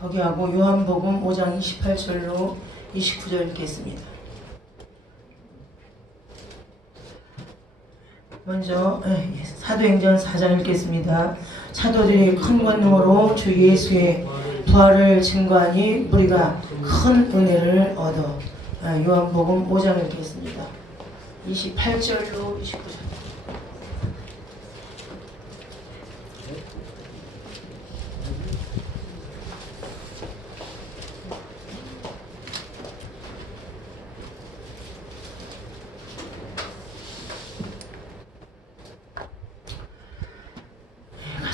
거기하고 요한복음 5장 28절로 29절 읽겠습니다. 먼저 사도행전 4장 읽겠습니다. 사도들이 큰 권능으로 주 예수의 부활을 증거하니 우리가 큰 은혜를 얻어. 요한복음 5장 읽겠습니다. 28절로 29절.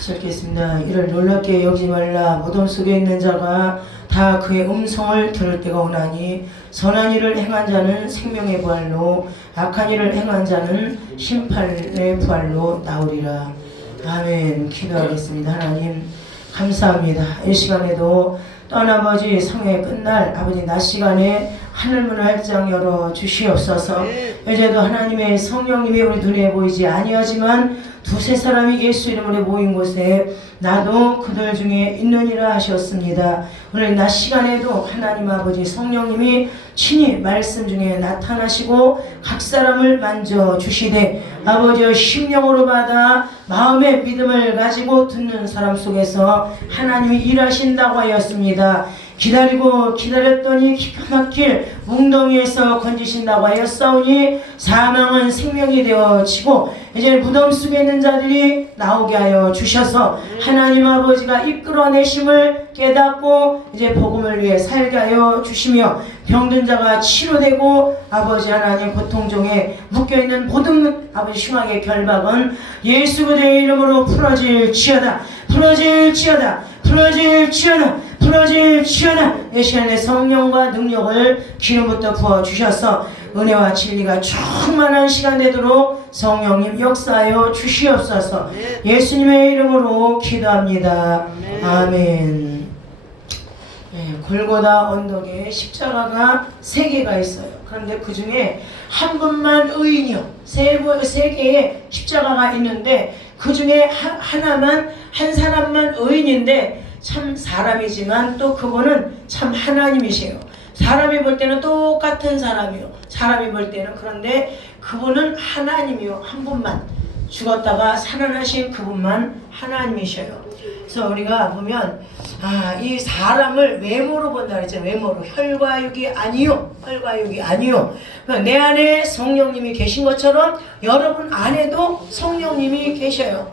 읽겠습니다. 이를 놀랍게 여기지 말라. 무덤 속에 있는 자가 다 그의 음성을 들을 때가 오나니 선한 일을 행한 자는 생명의 부활로 악한 일을 행한 자는 심판의 부활로 나오리라. 아멘. 기도하겠습니다. 하나님 감사합니다. 이 시간에도 떠난 아버지 성회 끝날 아버지 낮 시간에 하늘문을 활짝 열어 주시옵소서. 이제도 하나님의 성령님이 우리 눈에 보이지 아니하지만 두세 사람이 예수 이름으로 모인 곳에 나도 그들 중에 있느니라 하셨습니다. 오늘 낮 시간에도 하나님 아버지 성령님이 친히 말씀 중에 나타나시고 각 사람을 만져주시되 아버지의 심령으로 받아 마음의 믿음을 가지고 듣는 사람 속에서 하나님이 일하신다고 하였습니다. 기다리고 기다렸더니 기가 막힐 웅덩이에서 건지신다고 하였사오니 사망은 생명이 되어지고 이제 무덤 속에 있는 자들이 나오게 하여 주셔서 하나님 아버지가 이끌어내심을 깨닫고 이제 복음을 위해 살게 하여 주시며 병든 자가 치료되고 아버지 하나님 고통 중에 묶여있는 모든 아버지 흉악의 결박은 예수 그리스도의 이름으로 풀어질지어다. 풀어질지어다. 풀어질지어다. 풀어질지어다. 이 시간에 성령과 능력을 기름부터 부어주셔서 은혜와 진리가 충만한 시간 되도록 성령님 역사하여 주시옵소서. 예수님의 이름으로 기도합니다. 아멘. 골고다 언덕에 십자가가 3개가 있어요. 그런데 그 중에 한 분만 의인이요. 3개의 십자가가 있는데 그 중에 하나만 한 사람만 의인인데 참 사람이지만 또 그분은 참 하나님이세요. 사람이 볼 때는 똑같은 사람이요. 사람이 볼 때는 그런데 그분은 하나님이요. 한 분만 죽었다가 살아나신 그분만 하나님이셔요. 그래서 우리가 보면 이 사람을 외모로 본다 그랬죠. 외모로. 혈과 육이 아니요. 혈과 육이 아니요. 내 안에 성령님이 계신 것처럼 여러분 안에도 성령님이 계셔요.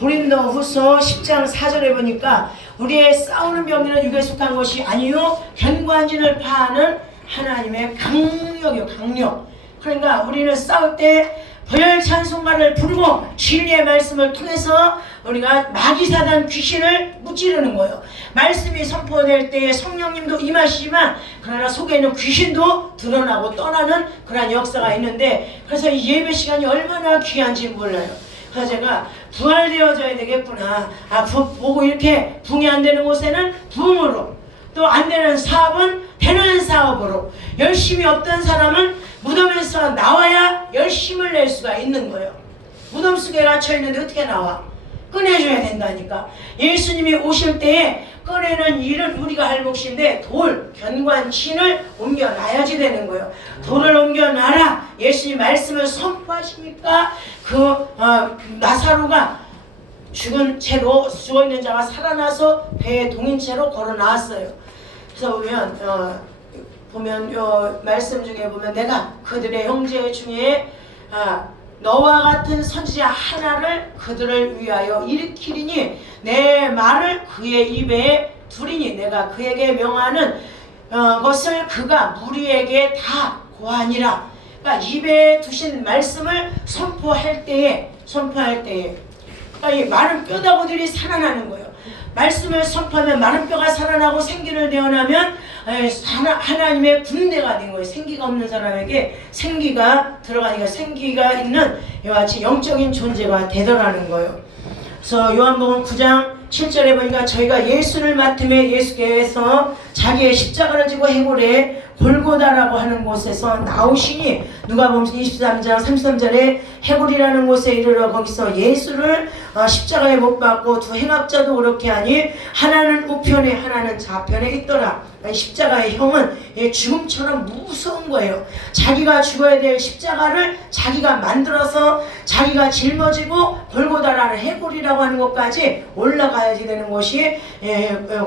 고린도후서 10장 4절에 보니까 우리의 싸우는 병기는 육에 속한 것이 아니요 현관진을 파하는 하나님의 강력이요. 강력. 그러니까 우리는 싸울 때 보혈 찬송가를 부르고 진리의 말씀을 통해서 우리가 마귀사단 귀신을 무찌르는 거예요. 말씀이 선포될 때에 성령님도 임하시지만 그러나 속에 있는 귀신도 드러나고 떠나는 그런 역사가 있는데 그래서 이 예배 시간이 얼마나 귀한지 몰라요. 그래서 제가 부활되어져야 되겠구나. 보고 이렇게 붕이 안 되는 곳에는 붕으로 또 안 되는 사업은 되는 사업으로 열심히 없던 사람은 무덤에서 나와야 열심을 낼 수가 있는 거예요. 무덤 속에 갇혀있는데 어떻게 나와? 꺼내줘야 된다니까. 예수님이 오실 때에 꺼내는 일은 우리가 할 몫인데 돌, 견관신을 옮겨놔야지 되는 거예요. 돌을 옮겨놔라. 예수님 말씀을 선포하십니까? 나사로가 죽은 채로 죽어있는 자가 살아나서 배에 동인 채로 걸어 나왔어요. 그래서 보면 말씀 중에 보면 내가 그들의 형제 중에 너와 같은 선지자 하나를 그들을 위하여 일으키리니 내 말을 그의 입에 두리니 내가 그에게 명하는 것을 그가 무리에게 다 고하니라. 그러니까 입에 두신 말씀을 선포할 때에 그러니까 이 마른 뼈다구들이 살아나는 거예요. 말씀을 선포하면 마른 뼈가 살아나고 생기를 내어나면 하나님의 군대가 된 거예요. 생기가 없는 사람에게 생기가 들어가니까 생기가 있는 이와 같이 영적인 존재가 되더라는 거예요. 그래서 요한복음 9장 7절에 보니까 저희가 예수를 맡음에 예수께서 자기의 십자가를 지고 해골에 골고다라고 하는 곳에서 나오시니 누가복음 23장 33절에 해골이라는 곳에 이르러 거기서 예수를 십자가에 못 박고 두 행악자도 그렇게 하니 하나는 우편에 하나는 좌편에 있더라. 십자가의 형은 죽음처럼 무서운 거예요. 자기가 죽어야 될 십자가를 자기가 만들어서 자기가 짊어지고 골고다라는 해골이라고 하는 것까지 올라가야지 되는 곳이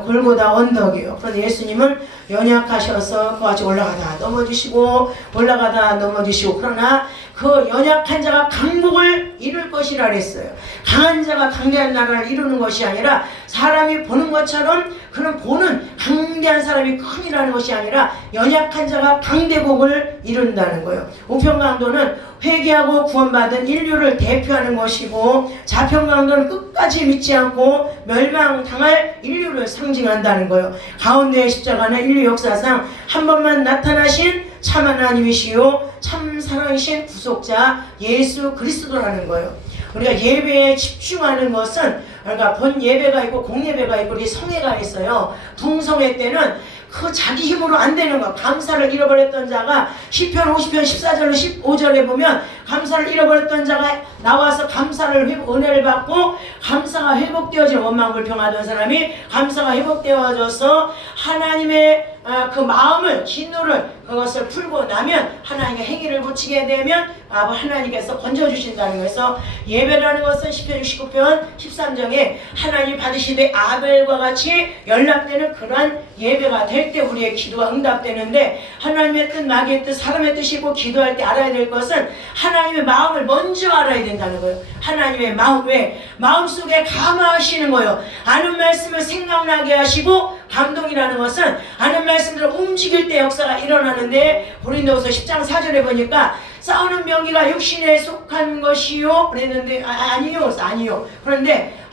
골고다 언덕이에요. 그런데 예수님은 연약하셔서 그같이 올라가다 넘어지시고 올라가다 넘어지시고, 그러나 그 연약한 자가 강복을 이룰 것이라 그랬어요. 강한 자가 강대한 나라를 이루는 것이 아니라, 사람이 보는 것처럼 그런 보는 강대한 사람이 큰이라는 것이 아니라 연약한 자가 강대복을 이룬다는 거예요. 우편강도는 회개하고 구원받은 인류를 대표하는 것이고, 좌편강도는 끝까지 믿지 않고 멸망당할 인류를 상징한다는 거예요. 가운데의 십자가는 인류 역사상 한 번만 나타나신 참 하나님이시요 참 사랑이신 구속자 예수 그리스도라는 거예요. 우리가 예배에 집중하는 것은, 그러니까 본 예배가 있고 공예배가 있고 우리 성회가 있어요. 동성회 때는 그 자기 힘으로 안 되는 거, 감사를 잃어버렸던 자가 시편 50편 14절로 15절에 보면 감사를 잃어버렸던 자가 나와서 감사를 은혜를 받고 감사가 회복되어진, 원망불평하던 사람이 감사가 회복되어져서 하나님의 그 마음을, 진노를, 그것을 풀고 나면 하나님의 행위를 붙이게 되면 하나님께서 건져주신다는 거에서, 예배라는 것은 시편 69편 13절에 하나님 받으시되 아벨과 같이 연락되는 그러한 예배가 될 때 우리의 기도가 응답되는데, 하나님의 뜻, 마귀의 뜻, 사람의 뜻이고, 기도할 때 알아야 될 것은 하나님의 마음을 먼저 알아야 된다는 거예요. 하나님의 마음, 왜? 마음속에 감화하시는 거예요. 아는 말씀을 생각나게 하시고, 감동이라는 것은 아는 말씀대로 움직일 때 역사가 일어나는데, 고린도후서 10장 4절에 보니까 싸우는 병기가 육신에 속한 것이요 그랬는데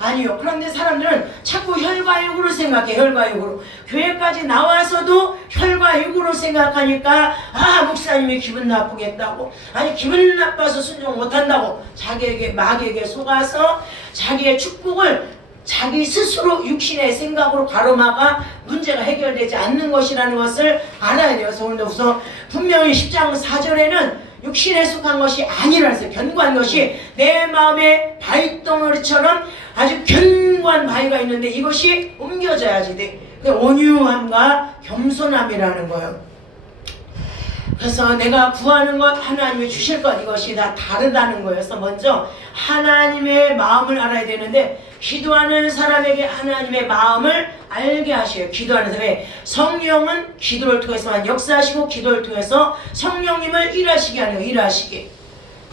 아니요. 그런데 사람들은 자꾸 혈과 육으로 생각해. 혈과 육으로 교회까지 나와서도 혈과 육으로 생각하니까 목사님이 기분 나쁘겠다고, 아니 기분 나빠서 순종 못한다고 자기에게, 마귀에게 속아서 자기의 축복을 자기 스스로 육신의 생각으로 가로막아 문제가 해결되지 않는 것이라는 것을 알아야 돼요. 고린도후서 분명히 10장 4절에는 육신에 속한 것이 아니라 했어요. 견고한 것이 내 마음에 바위덩어리처럼 아주 견고한 바위가 있는데 이것이 옮겨져야지 돼. 온유함과 겸손함이라는 거예요. 그래서 내가 구하는 것, 하나님이 주실 것, 이것이 다 다르다는 거여서 먼저 하나님의 마음을 알아야 되는데, 기도하는 사람에게 하나님의 마음을 알게 하셔요. 기도하는 사람의 성령은 기도를 통해서만 역사하시고, 기도를 통해서 성령님을 일하시게 하는 거예요. 일하시게.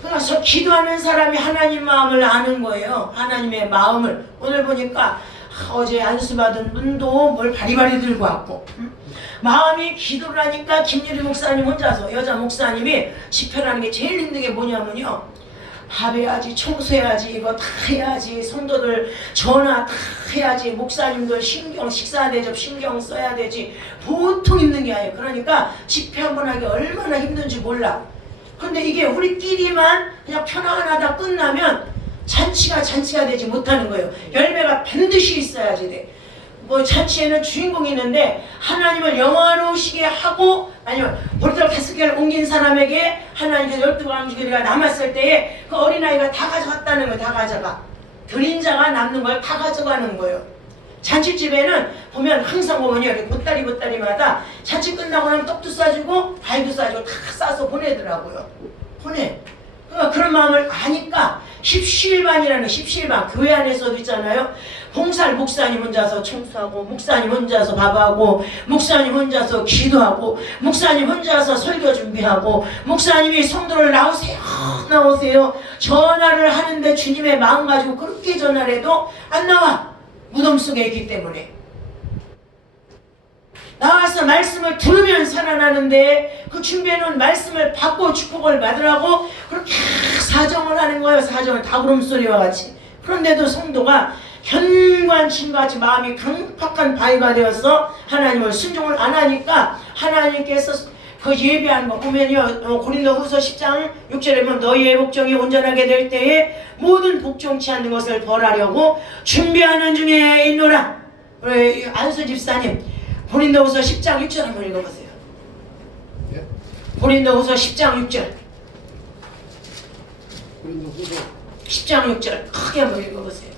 그래서 기도하는 사람이 하나님 마음을 아는 거예요. 하나님의 마음을. 오늘 보니까 어제 안수받은 분도 뭘 바리바리 들고 왔고, 마음이 기도를 하니까 김유리 목사님 혼자서, 여자 목사님이 집회라는 게 제일 힘든 게 뭐냐면요, 밥 해야지, 청소해야지, 이거 다 해야지, 성도들 전화 다 해야지, 목사님들 식사 대접 신경 써야 되지, 보통 힘든 게 아니에요. 그러니까 집회 한 번 하기 얼마나 힘든지 몰라. 근데 이게 우리끼리만 그냥 편안하다 끝나면 잔치가 되지 못하는 거예요. 열매가 반드시 있어야지 돼. 뭐 잔치에는 주인공이 있는데, 하나님을 영화로우시게 하고, 아니면 보리떡 5개를 옮긴 사람에게 하나님께서 12광주기가 남았을 때에 그 어린아이가 다 가져갔다는 거예요. 다 가져가. 드린 자가 남는 걸 다 가져가는 거예요. 잔치집에는 보면 항상 보면 여기 보따리마다 잔치 끝나고 나면 떡도 싸주고 과일도 싸주고 다 싸서 보내더라고요. 그러니까 그런 마음을 아니까 십시일반이라는, 십시일반 교회 안에서도 있잖아요. 봉사를 목사님 혼자서 청소하고, 목사님 혼자서 밥하고, 목사님 혼자서 기도하고, 목사님 혼자서 설교 준비하고, 목사님이 성도를 나오세요 전화를 하는데 주님의 마음 가지고 그렇게 전화를 해도 안 나와. 무덤 속에 있기 때문에. 나와서 말씀을 들으면 살아나는데, 그 준비해놓은 말씀을 받고 축복을 받으라고 그렇게 사정을 하는 거예요. 사정을 다구름소리와 같이. 그런데도 성도가 견고한 침과 같이 마음이 강팍한 바위가 되어서 하나님을 순종을 안 하니까, 하나님께서 그 예배하는 거 보면요, 고린도후서 10장 6절에 보면 너희의 복종이 온전하게 될 때에 모든 복종치 않는 것을 벌하려고 준비하는 중에 있노라. 우리 안수 집사님, 고린도후서 10장 6절 한번 읽어보세요. 예? 고린도후서 10장 6절. 고린도후서 10장 6절 크게 한번 읽어보세요.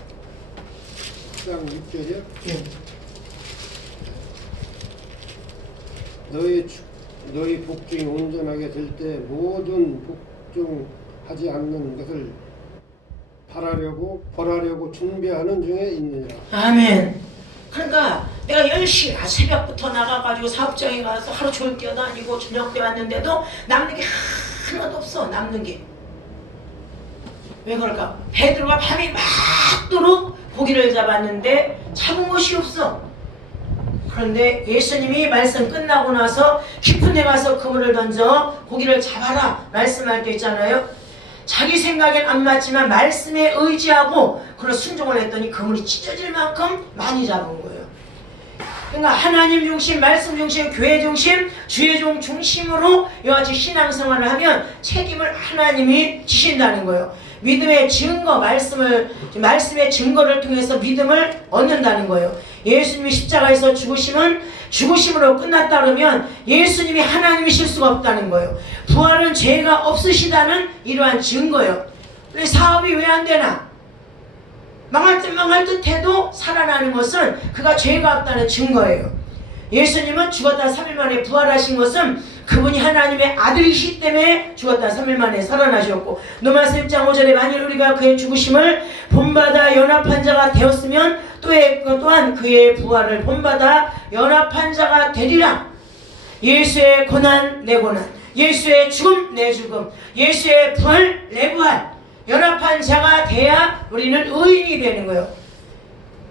10장 6절이요? 예. 너희 복종이 온전하게 될 때 모든 복종하지 않는 것을 벌하려고 준비하는 중에 있느니라. 아멘. 그러니까 내가 열심히 새벽부터 나가가지고 사업장에 가서 하루 종일 뛰어다니고 저녁 때 왔는데도 남는 게 하나도 없어. 남는 게. 왜 그럴까? 베드로가 밤이 맞도록 고기를 잡았는데 잡은 것이 없어. 그런데 예수님이 말씀 끝나고 나서 깊은 데 가서 그물을 던져 고기를 잡아라 말씀할 때 있잖아요. 자기 생각엔 안 맞지만 말씀에 의지하고 그런 순종을 했더니 그물이 찢어질 만큼 많이 잡은 거예요. 그러니까 하나님 중심, 말씀 중심, 교회 중심, 주의 종 중심으로 이와 같이 신앙생활을 하면 책임을 하나님이 지신다는 거예요. 믿음의 증거, 말씀의 증거를 통해서 믿음을 얻는다는 거예요. 예수님이 십자가에서 죽으심으로 끝났다 그러면 예수님이 하나님이실 수가 없다는 거예요. 부활은 죄가 없으시다는 이러한 증거예요. 근데 사업이 왜 안 되나? 망할 듯 망할 듯 해도 살아나는 것은 그가 죄가 없다는 증거예요. 예수님은 죽었다 3일 만에 부활하신 것은 그분이 하나님의 아들이시기 때문에 죽었다 3일 만에 살아나셨고, 로마서 1장 5절에 만일 우리가 그의 죽으심을 본받아 연합한 자가 되었으면 또한 그의 부활을 본받아 연합한 자가 되리라. 예수의 고난 내 고난, 예수의 죽음 내 죽음, 예수의 부활 내 부활, 연합한 자가 돼야 우리는 의인이 되는 거예요.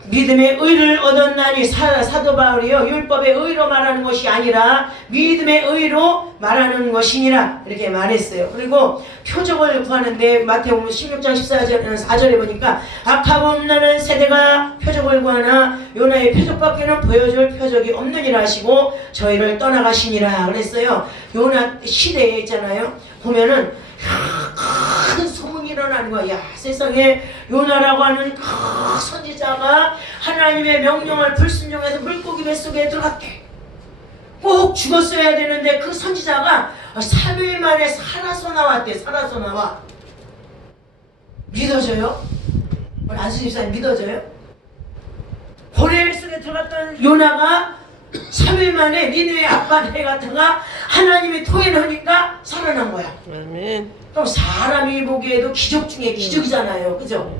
믿음의 의를 얻었나니, 사도 바울이요 율법의 의로 말하는 것이 아니라 믿음의 의로 말하는 것이니라 이렇게 말했어요. 그리고 표적을 구하는데 마태복음 16장 14절에 보니까 악하고없는 세대가 표적을 구하나 요나의 표적밖에는 보여줄 표적이 없느니라 하시고 저희를 떠나가시니라 그랬어요. 요나 시대에 있잖아요. 보면은 큰 소문이 일어나는 거야. 야, 세상에 요나라고 하는 큰 선지자가 하나님의 명령을 불순종해서 물고기 뱃속에 들어갔대. 꼭 죽었어야 되는데 그 선지자가 3일 만에 살아서 나왔대. 살아서 나와. 믿어져요? 우리 안수 집사님 믿어져요? 고래 뱃속에 들어갔던 요나가 3일 만에 니네의 아빠네 같은가 하나님이 토해놓으니까 살아난 거야. 아멘. 그럼 사람이 보기에도 기적 중에 기적이잖아요. 그죠?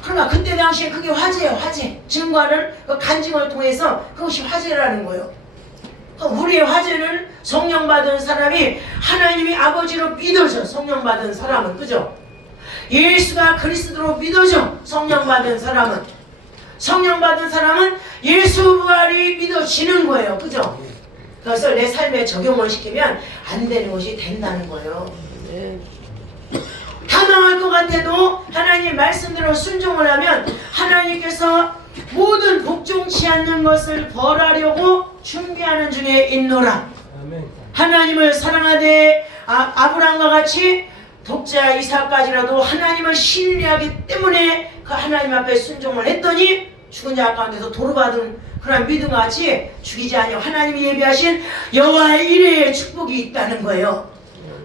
그러나 그때 당시에 그게 화제예요. 화제. 증거하는 그 간증을 통해서 그것이 화제라는 거예요. 우리의 화제는 성령 받은 사람이 하나님이 아버지로 믿어져. 성령 받은 사람은. 그죠? 예수가 그리스도로 믿어져. 성령 받은 사람은. 성령 받은 사람은 예수 부활이 믿어지는 거예요. 그죠? 그래서 내 삶에 적용을 시키면 안 되는 것이 된다는 거예요. 다 망할 것 같아도 하나님 말씀대로 순종을 하면 하나님께서 모든 복종치 않는 것을 벌하려고 준비하는 중에 있노라. 하나님을 사랑하되 아브라함과 같이 독자 이삭까지라도 하나님을 신뢰하기 때문에 그 하나님 앞에 순종을 했더니 죽은 자 가운데서 도로받은 그런 믿음같이 죽이지 아니하고 하나님이 예비하신 여호와 이레의 축복이 있다는 거예요.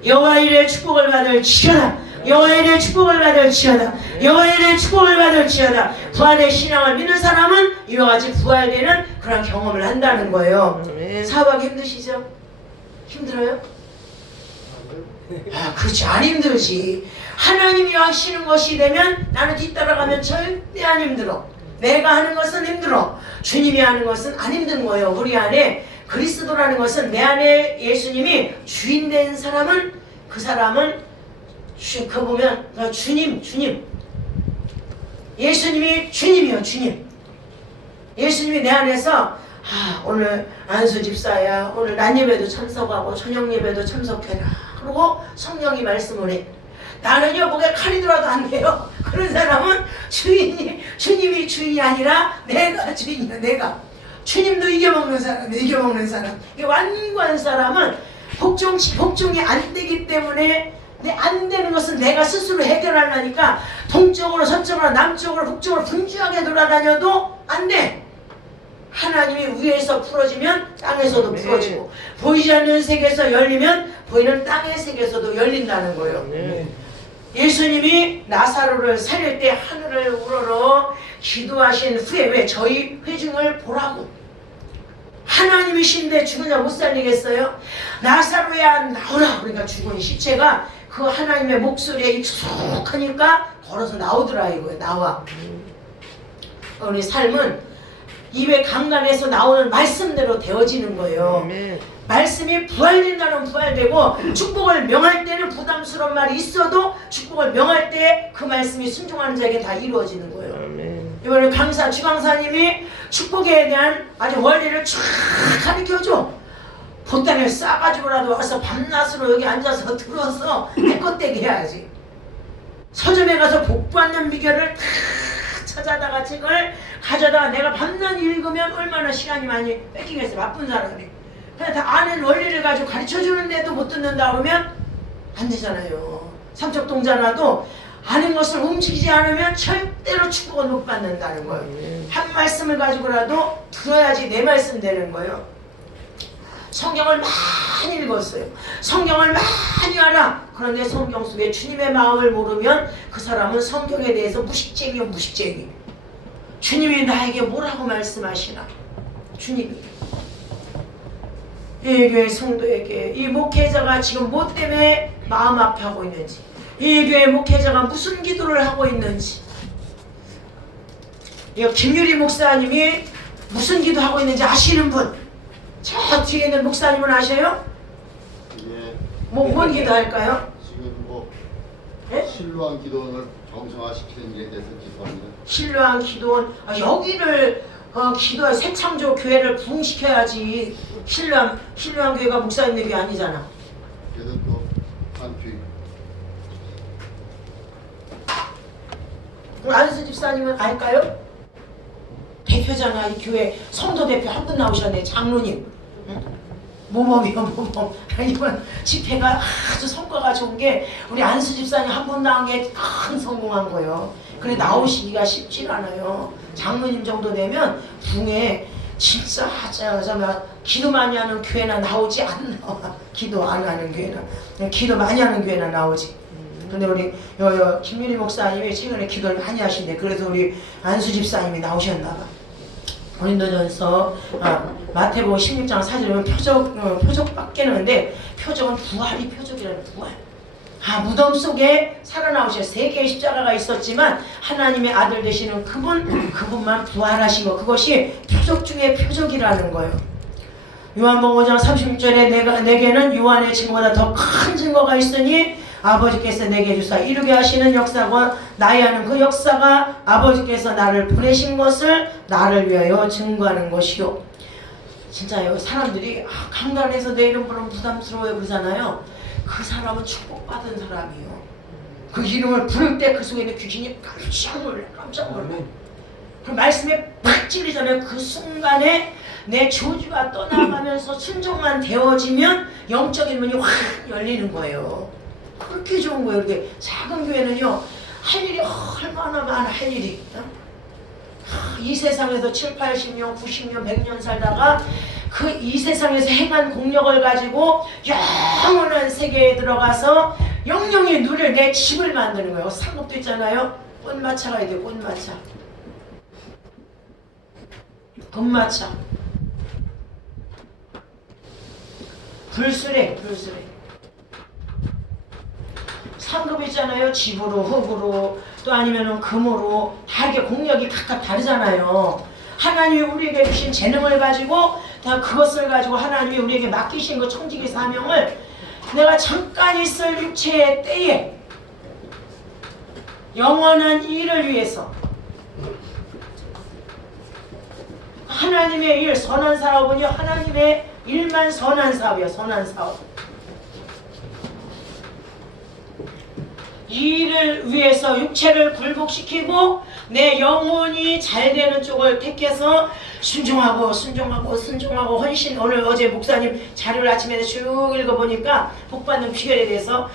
여호와 이레의 축복을 받을지어다. 여호와 이레의 축복을 받을지어다. 여호와 이레의 축복을 받을지어다. 부활의 신앙을 믿는 사람은 이와 같이 부활되는 그런 경험을 한다는 거예요. 사업하기 힘드시죠? 힘들어요? 그렇지. 안 힘들지. 하나님이 하시는 것이 되면 나는 뒤따라가면 절대 안 힘들어. 내가 하는 것은 힘들어. 주님이 하는 것은 안 힘든 거예요. 우리 안에 그리스도라는 것은, 내 안에 예수님이 주인 된 사람은, 그 사람은 그 보면 주님 예수님이 주님이요. 주님. 예수님이 내 안에서 오늘 안수 집사야, 오늘 낮 예배도 참석하고 저녁 예배도 참석해라. 그리고 성령이 말씀을 해. 나는요 목에 칼이 들어도 안 돼요. 그런 사람은 주님이 주인이 아니라 내가 주인이야. 내가. 주님도 이겨먹는 사람, 이겨먹는 사람. 완고한 사람은 복종이 안 되기 때문에, 안 되는 것은 내가 스스로 해결하려니까 동쪽으로 서쪽으로 남쪽으로 북쪽으로 분주하게 돌아다녀도 안 돼. 하나님이 위에서 풀어지면 땅에서도 풀어지고, 보이지 않는 세계에서 열리면 보이는 땅의 세계에서도 열린다는 거예요. 예수님이 나사로를 살릴 때 하늘을 우러러 기도하신 후에, 왜? 저희 회중을 보라고. 하나님이신데 죽은 자 못 살리겠어요? 나사로야 나오라. 그러니까 죽은 시체가 그 하나님의 목소리에 익숙하니까 걸어서 나오더라 이거예요. 나와. 우리 삶은 입에 강간에서 나오는 말씀대로 되어지는 거예요. 말씀이 부활된다면 부활되고 축복을 명할 때는 부담스러운 말이 있어도 축복을 명할 때 그 말씀이 순종하는 자에게 다 이루어지는 거예요. 이번에 주강사님이 축복에 대한 아주 원리를 쫙 가르쳐줘. 보따리를 싸가지고라도 와서 밤낮으로 여기 앉아서 들어서 내 것 되게 해야지. 서점에 가서 복 받는 비결을 다 찾아다가 책을 가져다가 내가 밤낮 읽으면 얼마나 시간이 많이 뺏기겠어요. 바쁜 사람이. 그냥 다 아는 원리를 가지고 가르쳐주는데도 못 듣는다 그러면 안 되잖아요. 삼척 동자라도 아는 것을 움직이지 않으면 절대로 축복을 못 받는다는 거예요. 한 말씀을 가지고라도 들어야지 내 말씀 되는 거예요. 성경을 많이 읽었어요. 성경을 많이 알아. 그런데 성경 속에 주님의 마음을 모르면 그 사람은 성경에 대해서 무식쟁이요 무식쟁이. 주님이 나에게 뭐라고 말씀하시나. 주님이 이 교회 성도에게 이 목회자가 지금 뭐 때문에 마음 아파하고 있는지, 이 교회 목회자가 무슨 기도를 하고 있는지, 이 김유리 목사님이 무슨 기도하고 있는지 아시는 분? 저 뒤에 있는 목사님은 아셔요? 예. 뭔 기도할까요? 지금 뭐 네? 실로한 기도원을 정상화시키는 일에 대해서 기도합니다. 신뢰한 기도원, 기도할 새창조 교회를 부흥시켜야지. 신뢰한 교회가 목사님들이 아니잖아. 그래서 또 한피 안수 집사님은 알까요? 대표잖아. 이 교회 성도 대표 한 분 나오셨네. 장로님. 응? 모범이요 모범. 이번 집회가 아주 성과가 좋은 게 우리 안수 집사님 한 분 나온 게 큰 성공한 거예요. 그래 나오시기가 쉽지 않아요. 장로님 정도 되면 붕에 진짜 기도 많이 하는 교회나 나오지 않나. 기도 안 하는 교회나 기도 많이 하는 교회나 나오지. 근데 우리 김유리 목사님이 최근에 기도를 많이 하신대. 그래서 우리 안수 집사님이 나오셨나 봐. 고린도전서 마태복음 16장 4절에 표적밖에 는데 표적은 부활이 표적이라는 부활. 무덤 속에 살아나오셔. 3개의 십자가가 있었지만 하나님의 아들 되시는 그분만 부활하신 거. 그것이 표적 중에 표적이라는 거예요. 요한복음 5장 36절에 내게는 요한의 증거보다 더 큰 증거가 있으니 아버지께서 내게 주사 이루게 하시는 역사가 나의 하는 그 역사가 아버지께서 나를 보내신 것을 나를 위하여 증거하는 것이요. 진짜요. 사람들이 강간해서 내 이름 부르면 부담스러워요 그러잖아요. 그 사람은 축복받은 사람이에요. 그 이름을 부를 때 그 속에 있는 귀신이 깜짝 놀래. 그 말씀에 팍 찌르잖아요. 그 순간에 내 저주가 떠나가면서 순종만 되어지면 영적인 문이 확 열리는 거예요. 그렇게 좋은 거예요. 이렇게 작은 교회는요, 할 일이 얼마나 많아. 할 일이. 이 세상에서 7, 80년, 90년, 100년 살다가 그 이 세상에서 행한 공력을 가지고 영원한 세계에 들어가서 영영이 누릴 내 집을 만드는 거예요. 상급도 있잖아요. 꽃마차가 있대요. 꽃마차. 금마차. 불수레. 상급 있잖아요. 집으로, 흙으로, 또 아니면은 금으로 다 이렇게 공력이 각각 다르잖아요. 하나님이 우리에게 주신 재능을 가지고 다 그것을 가지고 하나님이 우리에게 맡기신 그 청지기 사명을 내가 잠깐 있을 육체의 때에 영원한 일을 위해서 하나님의 일, 선한 사업은요, 하나님의 일만 선한 사업이에요. 선한 사업. 이 일을 위해서 육체를 굴복시키고 내 영혼이 잘 되는 쪽을 택해서 순종하고 헌신. 오늘 어제 목사님 자료를 아침에 쭉 읽어보니까 복받는 비결에 대해서,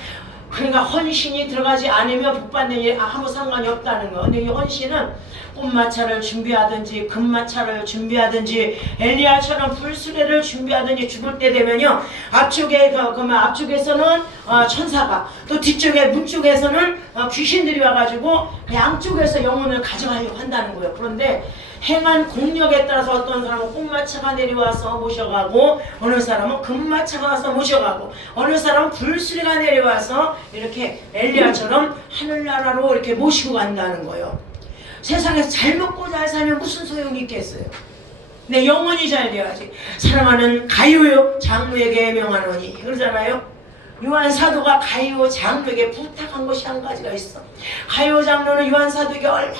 그러니까 헌신이 들어가지 않으면 복받는 일 아무 상관이 없다는 거. 근데 이 헌신은 꽃마차를 준비하든지 금마차를 준비하든지 엘리야처럼 불수레를 준비하든지 죽을 때 되면요, 앞쪽에서는 천사가, 또 뒤쪽에 문 쪽에서는 귀신들이 와가지고 양쪽에서 영혼을 가져가려고 한다는 거예요. 그런데 행한 공력에 따라서 어떤 사람은 꽃마차가 내려와서 모셔가고, 어느 사람은 금마차가 와서 모셔가고, 어느 사람은 불수리가 내려와서 이렇게 엘리야처럼 하늘나라로 이렇게 모시고 간다는 거예요. 세상에서 잘 먹고 잘 살면 무슨 소용이 있겠어요? 내 영혼이 잘 돼야지. 사랑하는 가요 장로에게 명하노니 그러잖아요. 요한 사도가 가요 장로에게 부탁한 것이 한 가지가 있어. 가요 장로는 요한 사도에게 얼마나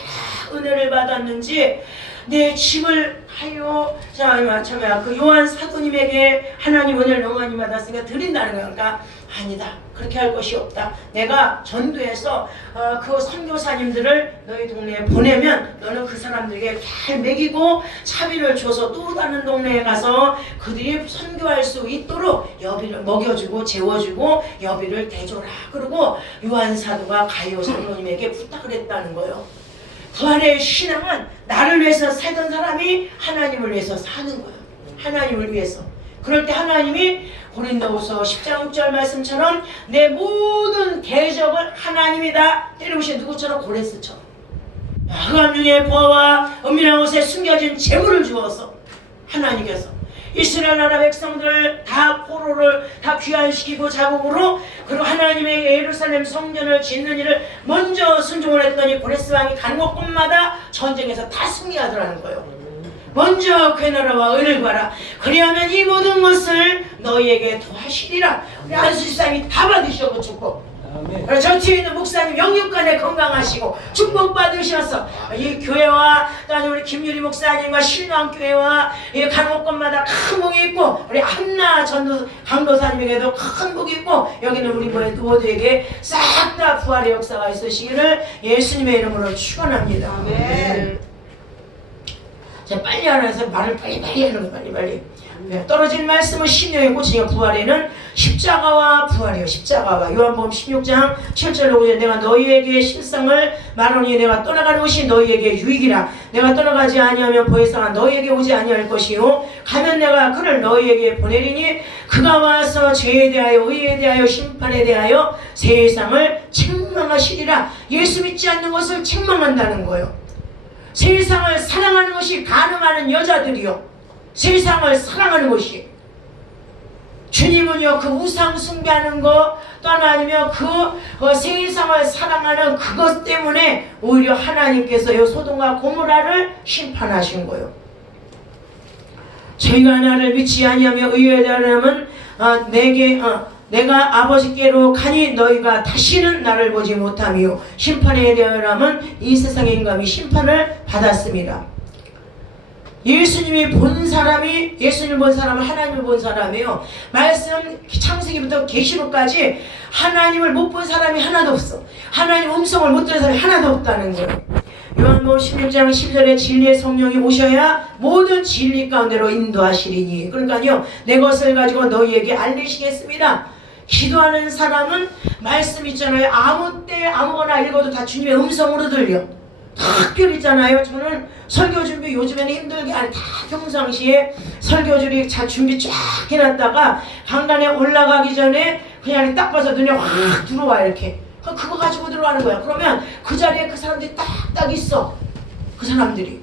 은혜를 받았는지, 내 집을 그 요한 사도님에게 하나님 은혜를 너무 많이 받았으니까 드린다는 거야. 그러니까 아니다, 그렇게 할 것이 없다. 내가 전도해서 그 선교사님들을 너희 동네에 보내면 너는 그 사람들에게 잘 먹이고 차비를 줘서 또 다른 동네에 가서 그들이 선교할 수 있도록 여비를 먹여주고 재워주고 여비를 대줘라. 그리고 요한 사도가 가요 장로님에게 부탁을 했다는 거예요. 부활의 신앙은 나를 위해서 살던 사람이 하나님을 위해서 사는 거예요. 하나님을 위해서. 그럴 때 하나님이 고린도후서 10장 6절 말씀처럼 내 모든 대적을 하나님이 다 때려부신 누구처럼? 고레스처럼. 흑암 중에 보아와 은밀한 곳에 숨겨진 재물을 주어서 하나님께서 이스라엘 나라 백성들을 다 포로를 다 귀환시키고 자국으로, 그리고 하나님의 예루살렘 성전을 짓는 일을 먼저 순종을 했더니 고레스 왕이 가는 곳곳마다 전쟁에서 다 승리하더라는 거예요. 먼저 그 나라와 의를 구하라. 그리하면 이 모든 것을 너희에게 더하시리라. 우리 안수 집사님이 다 받으셔고 축복. 그리고 저 뒤에 있는 목사님 영육간에 건강하시고 축복받으셔서 이 교회와 또 우리 김유리 목사님과 신앙교회와 이 가는 곳마다 큰 복이 있고, 우리 한나 전도 강도사님에게도 큰 복이 있고, 여기는 우리 모두에게 싹 다 부활의 역사가 있으시기를 예수님의 이름으로 축원합니다. 아멘. 제가 빨리 하면서 말을 빨리빨리 하는 거 빨리. 떨어진 말씀은 심령에 꽂히니까 부활에는 십자가와 부활이요. 십자가와 요한복음 16장 7절 5절 내가 너희에게 실상을 말하니 내가 떠나가는 것이 너희에게 유익이라. 내가 떠나가지 아니하면 보혜사가 너희에게 오지 아니할 것이요 가면 내가 그를 너희에게 보내리니 그가 와서 죄에 대하여 의에 대하여 심판에 대하여 세상을 책망하시리라. 예수 믿지 않는 것을 책망한다는 거예요. 세상을 사랑하는 것이 가능한 여자들이요, 세상을 사랑하는 것이, 주님은요 그 우상 숭배하는 것 또는 아니면 그 세상을 사랑하는 그것 때문에 오히려 하나님께서 요 소돔과 고모라를 심판하신 거예요. 저희가 나를 믿지 아니하며 의에 대하면 내가 아버지께로 가니 너희가 다시는 나를 보지 못하며 심판에 대하여라면 이 세상의 인간이 심판을 받았습니다. 예수님이 본 사람이, 예수님 본 사람은 하나님을 본 사람이에요. 말씀 창세기부터 계시록까지 하나님을 못 본 사람이 하나도 없어. 하나님 음성을 못 들은 사람이 하나도 없다는 거예요. 요한복음 16장 10절에 진리의 성령이 오셔야 모든 진리 가운데로 인도하시리니, 그러니까요 내 것을 가지고 너희에게 알리시겠습니다. 기도하는 사람은 말씀 있잖아요. 아무 때 아무거나 읽어도 다 주님의 음성으로 들려. 특별히 있잖아요. 저는 설교 준비 요즘에는 힘들게 아니 다 평상시에 설교줄이 자 준비 쫙 해놨다가 강단에 올라가기 전에 그냥 딱 봐서 눈에 확 들어와 이렇게. 그거 가지고 들어가는 거야. 그러면 그 자리에 그 사람들이 딱딱 있어. 그 사람들이.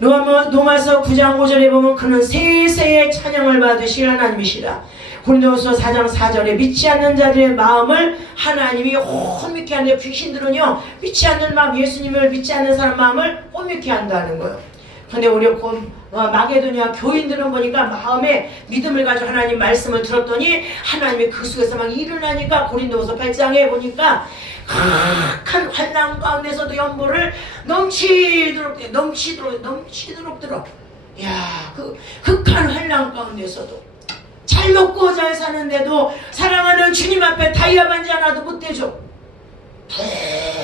로마서 9장 5절에 보면 그는 세세의 찬양을 받으실 하나님이시라. 고린도후서 4장 4절에 믿지 않는 자들의 마음을 하나님이 혼미케 하는데, 귀신들은요 믿지 않는 마음, 예수님을 믿지 않는 사람 마음을 혼미케 한다는 거예요. 근데 우리 마게도냐 교인들은 보니까 마음에 믿음을 가지고 하나님 말씀을 들었더니 하나님이 그 속에서 막 일어나니까 고린도후서 8장에 보니까 극한 환난 가운데서도 연보를 넘치도록 들어. 야, 그 극한 환난 가운데서도 잘 먹고 잘 사는데도 사랑하는 주님 앞에 다이아 반지 하나도 못 대줘.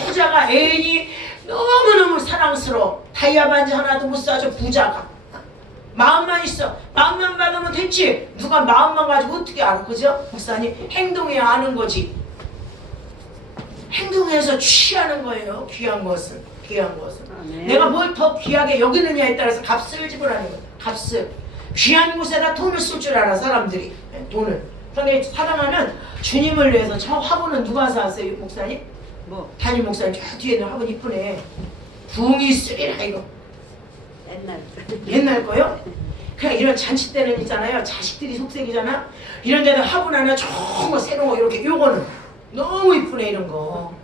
부자가 애인이 너무너무 사랑스러워. 다이아 반지 하나도 못 사줘. 부자가 마음만 있어. 마음만 받으면 됐지. 누가 마음만 가지고 어떻게 알아, 그죠? 목사님 행동해야 아는 거지. 행동해서 취하는 거예요. 귀한 것은. 내가 뭘 더 귀하게 여기느냐에 따라서 값을 지불하는 거예요. 값을. 귀한 곳에다 돈을 쓸 줄 알아 사람들이. 돈을. 그런데 사랑하는 주님을 위해서 저 화분은 누가 사왔어요 목사님? 담임 목사님 저 뒤에는 화분 이쁘네. 붕이 쓰리라 이거. 옛날 거요? 그냥 이런 잔치 때는 있잖아요. 자식들이 속색이잖아. 이런 데다 하고 나면 정말 새로운 거 이렇게 요거는 너무 이쁘네 이런 거.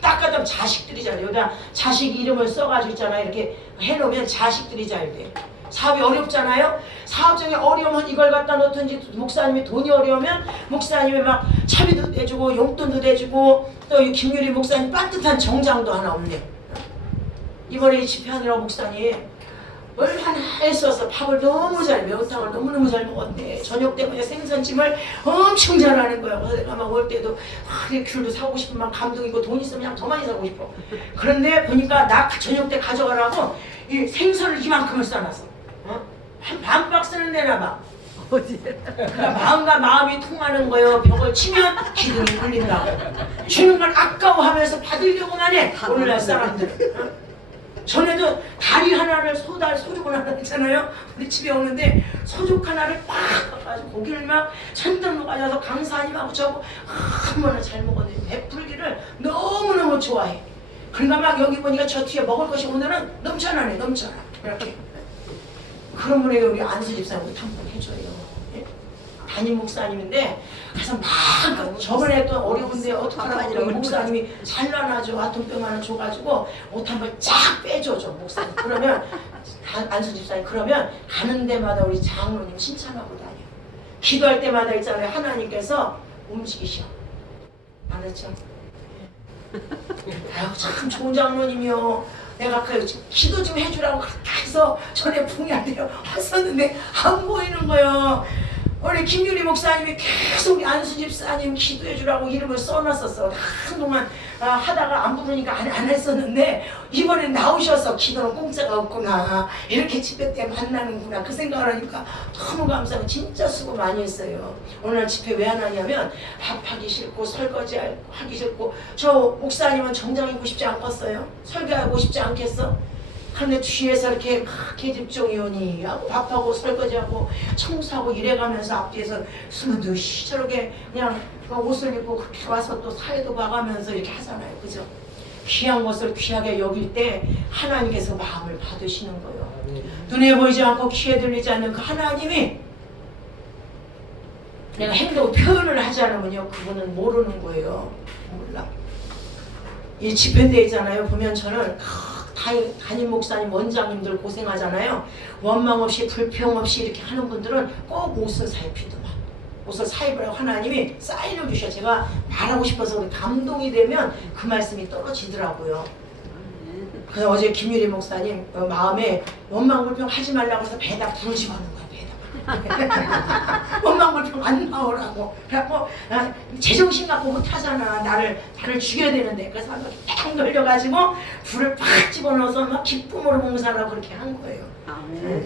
딱 갖다 자식들이잖아요. 여기다 자식 이름을 써가지고 있잖아. 이렇게 해놓으면 자식들이 잘 돼. 사업이 어렵잖아요. 사업 중에 어려우면 이걸 갖다 놓든지 목사님이 돈이 어려우면 목사님이 막 차비도 내주고 용돈도 내주고 또 김유리 목사님 빠듯한 정장도 하나 없네. 이번에 집회하느라 목사님 얼마나 애써서 밥을 너무 잘 매운탕을 너무너무 잘 먹었네. 저녁 때문에 생선찜을 엄청 잘하는 거야. 그래서 내가 막 올 때도 귤도 사고 싶으면 막 감동이고 돈 있으면 그냥 더 많이 사고 싶어. 그런데 보니까 나 저녁 때 가져가라고 이 생선을 이만큼을 싸놨어. 한 반 박스는 내나 봐. 그러니까 마음과 마음이 통하는 거요. 벽을 치면 기둥이 울린다고. 주는 걸 아까워하면서 받으려고만 해. 오늘날 사람들은. 전에도 다리 하나를 소죽을 하나 했잖아요. 우리 집에 오는데 소죽 하나를 팍 가지고 고기를 막 잔뜩 가져서 강사님하고 저하고 얼마나 잘 먹었는데 베풀기를 너무너무 좋아해. 그러니까 막 여기 보니까 저 뒤에 먹을 것이 오늘은 넘쳐나네. 넘쳐나. 이렇게. 그런 분에게 우리 안수 집사님도 한번 해줘요. 예? 담임 목사님인데 그래서 막 저번에 또 어려운데 어떡하라고 우리 목사님이 잘라놔줘. 아tom병 하나 줘가지고 옷 한 벌 쫙 빼줘줘 목사님. 그러면 안수 집사님 그러면 가는 데마다 우리 장로님 칭찬하고 다녀. 기도할 때마다 있잖아요. 하나님께서 움직이셔. 알았죠? 아유 참 좋은 장로님이요. 내가 그 기도 좀 해주라고 그렇게 해서 전에 풍야대요 왔었는데 안 보이는 거예요. 우리 김유리 목사님이 계속 우리 안수 집사님 기도해주라고 이름을 써놨었어. 한동안 하다가 안 부르니까 안 했었는데 이번엔 나오셔서 기도는 공짜가 없구나. 이렇게 집회 때 만나는구나. 그 생각을 하니까 너무 감사하고 진짜 수고 많이 했어요. 오늘 집회 왜 안 하냐면 밥하기 싫고 설거지 하기 싫고 저 목사님은 정장 입고 싶지 않겠어요? 설교하고 싶지 않겠어? 그런데 뒤에서 이렇게 계집종이 오니 하고 밥하고 설거지하고 청소하고 이래가면서 앞뒤에서 숨듯이 저렇게 그냥 그 옷을 입고 그렇게 와서 또 사회도 봐가면서 이렇게 하잖아요. 그죠? 귀한 것을 귀하게 여길 때 하나님께서 마음을 받으시는 거예요. 눈에 보이지 않고 귀에 들리지 않는 그 하나님이 내가 행동 표현을 하지 않으면요 그분은 모르는 거예요. 몰라. 이 집회 때 있잖아요. 보면 저는 담임 목사님 원장님들 고생하잖아요. 원망 없이 불평 없이 이렇게 하는 분들은 꼭 옷을 사입히더만. 옷을 사입으라고 하나님이 사인을 주셔. 제가 말하고 싶어서 감동이 되면 그 말씀이 떨어지더라고요. 그래서 어제 김유리 목사님 마음에 원망 불평 하지 말라고 해서 배에다 불을 집어넣는 거야. 원망 불평 안 나오라고. 그래갖고 제정신 갖고 못하잖아. 나를 죽여야 되는데. 그래서 딱 돌려가지고 불을 팍 집어넣어서 막 기쁨으로 봉사하라고 그렇게 한 거예요.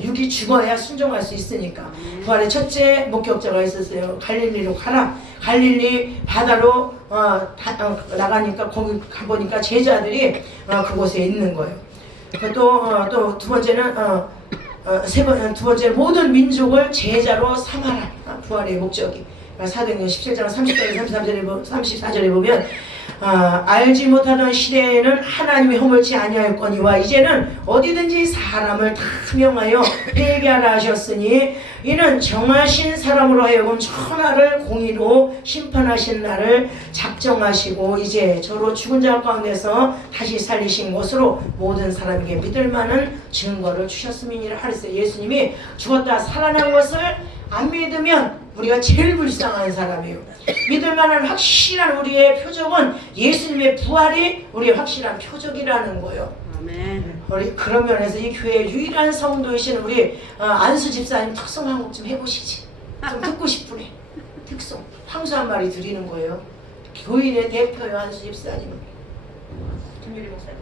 육이 죽어야 순종할 수 있으니까. 부활의 첫째 목격자가 있었어요. 갈릴리로 가라. 갈릴리 바다로 나가니까 거기 가보니까 제자들이 그곳에 있는 거예요. 또 두 번째는 두 번째 모든 민족을 제자로 삼아라. 부활의 목적이. 사도행전 17장 30절에 34절에 보면 알지 못하던 시대에는 하나님이 허물지 아니하였거니와 이제는 어디든지 사람을 다 명하여 회개하라 하셨으니 이는 정하신 사람으로 하여금 천하를 공의로 심판하신 날을 작정하시고 이제 저로 죽은 자 가운데서 다시 살리신 것으로 모든 사람에게 믿을 만한 증거를 주셨음이니라 하셨어요. 예수님이 죽었다 살아난 것을 안 믿으면 우리가 제일 불쌍한 사람이에요. 믿을 만한 확실한 우리의 표적은 예수님의 부활이 우리의 확실한 표적이라는 거예요. 아멘. 우리 그런 면에서 이 교회의 유일한 성도이신 우리 안수 집사님 특송 한 곡 좀 해보시지. 좀 듣고 싶으네. 특송. 황수 한 마리 드리는 거예요. 교인의 대표요 안수 집사님은. 김유리 목사님.